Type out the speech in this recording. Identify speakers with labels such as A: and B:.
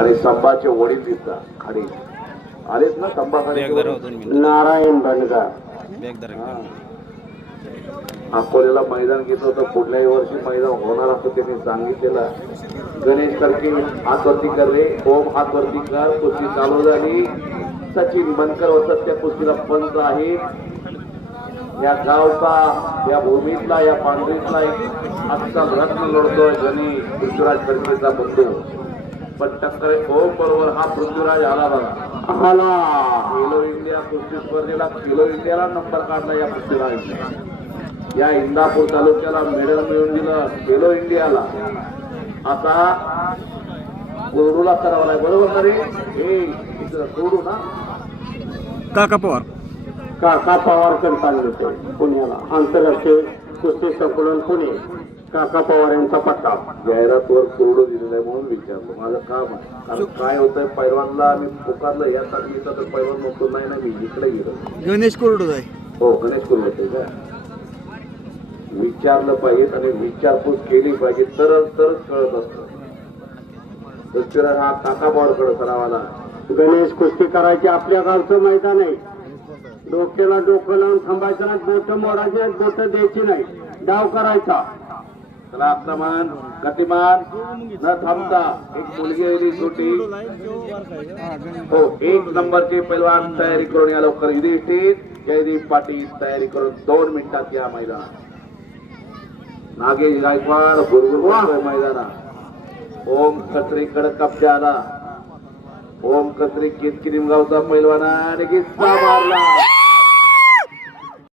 A: आणि संभाचे वडील दिसतात खाली. आलेच ना संभा नारायण बंडगा
B: बॅग धरा
A: अकोल्याला मैदान घेतलं होतं. पुढल्याही वर्षी मैदान होणार असं त्यांनी सांगितलेलं. गणेश करके हात वरती करले ओम हात वरती कर. कुस्ती चालू झाली. सचिन बनकर वसत त्या कुस्तीला पंच आहे. या गावचा या भूमीतला या पांढरीतला एक आजचा रत्न लढतोय गणेश. पृथ्वीराज करकेचा बंधू. पण टक्कर ओम बरोबर हा पृथ्वीराज आला बघा. आला. खेलो इंडिया कुस्ती स्पर्धेला खेलो इंडियाला नंबर काढला या पृथ्वीराज. या इंदापूर तालुक्याला मेडल मिळवून दिलं खेलो इंडियाला. आता कोरडूला सराव आहे बरोबर ना रे? हे कोरडू ना.
B: काका पवार.
A: काका पवारकर चालले होते पुण्याला. आंतरराष्ट्रीय कुस्ती संकुलन पुणे. काका पवार यांचा पट्टा. जाहिरातवर कोरडू दिलेला आहे म्हणून विचारतो माझं काम आहे. कारण काय होतंय पैलवानला मी पुकारलं या तालमीचा तर पैलवान म्हणतो नाही ना मी इकडे गेलो.
B: गणेश कोरडू आहे.
A: हो गणेश करू होते का? विचारलं पाहिजे आणि विचारपूस केली पाहिजे. तरच तरच कळत असत. हा काका पवारकडे सरावाला गणेश कुस्ती करायची आपल्या गावचं मैदान आहे. डोक्याला डोकं लावून थांबायचं नाही. बोट मोडायची नाही बोट द्यायची नाही. डाव करायचा. त्याला आक्रमण गतिमान न थांबता. एक मुलगी आली छोटी. हो एक नंबरचे पैलवान तयारी करून या लवकर युधिष्ठिर जयदीप पाटील तयारी करून दोन मिनिटात या मैदानात. नागेश गायकवाड गुरगुर मैदानात. ओम कचरे कडक कब्जा आला ओम कचरे केतकिरी गावचा पैलवाना आणि किस्सा मारला.